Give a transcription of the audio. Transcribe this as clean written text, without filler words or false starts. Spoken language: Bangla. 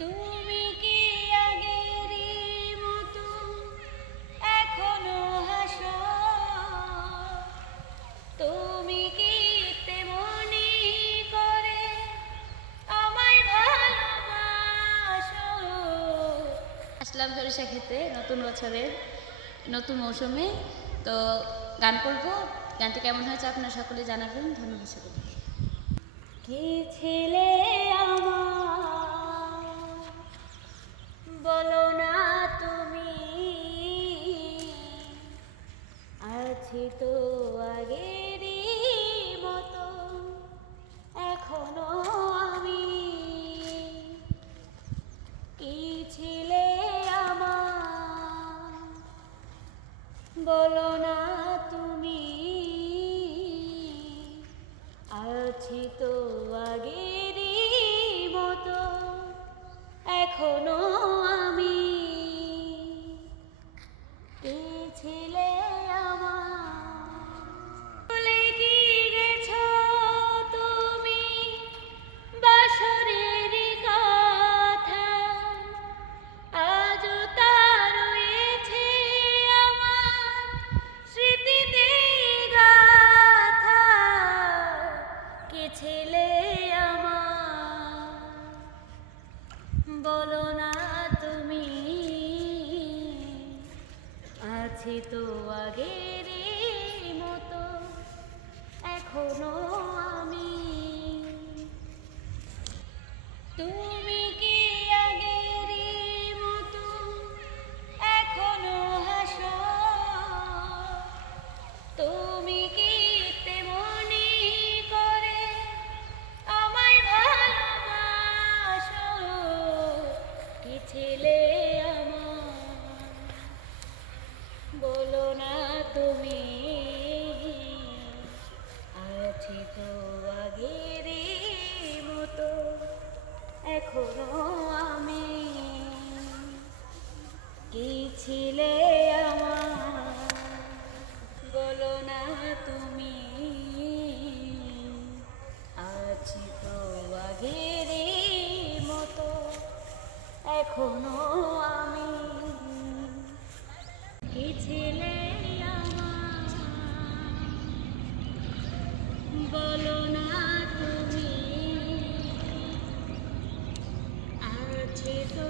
তুমি কি আগেরই মতো এখনো হাসো? তুমি কি তেমনি করে আমায় ভালোবাসো? আসলাম সরিষা খেতে নতুন বছরের নতুন মৌসুমে। তো গান করবো, গানটি কেমন হয়েছে আপনারা সকলে জানাবেন। ধন্যবাদ সকলকে। কি ছিলে আমার, বলো না তুমি, আছি তো আগেরই মতো এখনো আমি। কি ছিলে আমার, বলো না তুমি, আছি তো আগেরই মতো এখনো আমি। কে ছিলে আমার, ভুলে কি গেছো তুমি বাসরের কথা? আজও তা রয়েছে আমার স্মৃতিতে গাথা। কে ছিলে আমার, বলো না তুমি, আছি তো আগেরই মতো এখনো আমি। তুমি কি আগেরই মতো এখনো হাসো? তুমি কি তেমনি করে আমায় ভালোবাসো? কি ছিলে আমার, বলো না তুমি, আছি তো আগেরই মতো এখনো আমি। কি ছিলে আমার, বলো না তুমি, আছি তো আগেরই মতো এখনো আমি। কি ছিলে আমার, বলো না তুমি, আছে তো